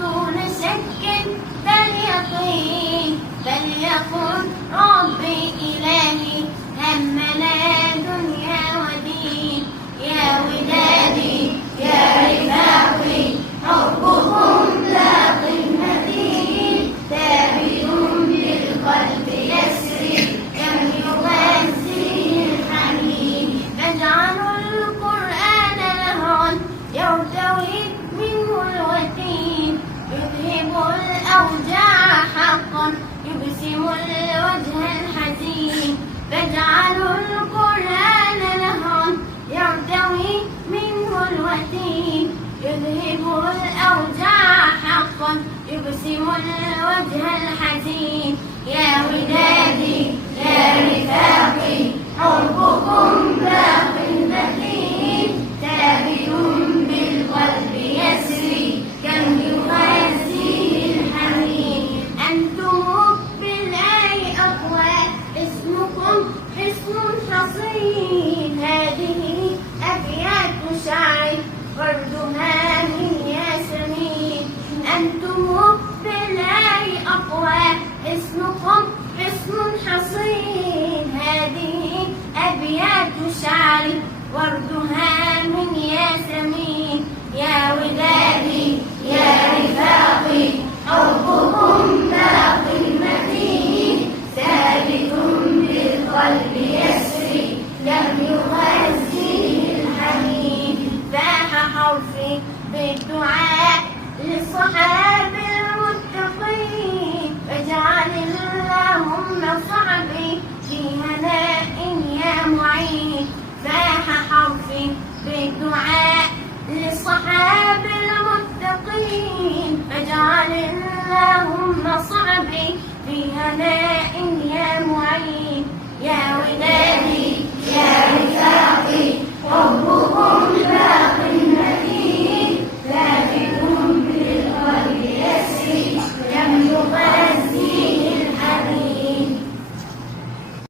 دون شك بل يقين، فليقل ربي إلهي همنا دنيا ودين. يا ودادي يا رفاقي حبكم باق متين، ثابت بالقلب يسري كم يغذيه الحنين. فاجعلوا القرآن لهوا يرتوي منه الوتين، يذهب الأوجاع حقا يبسم الوجه الحزين. فاجعلوا القرآن لهوا يرتوي منه الوتين، يذهب الأوجاع حقا يبسم الوجه الحزين. يا ودادي يا رفاقي حبكم باق متين، ثابت بالقلب يسري كم يغذيه الحنين. أنتم بالآي أقوى اسمكم حصن حصين، هذه أبيات شعر وردها من ياسمين. أنتم بالآي أقوى اسمكم حصن حصين، هذه أبيات شعر وردها من ياسمين. يا ودادي يا رفاقي حبكم باق متين، ثابت بالقلب يسري لم يغذيه الحنين. فاح حرفي بالدعاء للصحابة المتقين، واجعل اللهم صحبي في هناء يا معين. فاح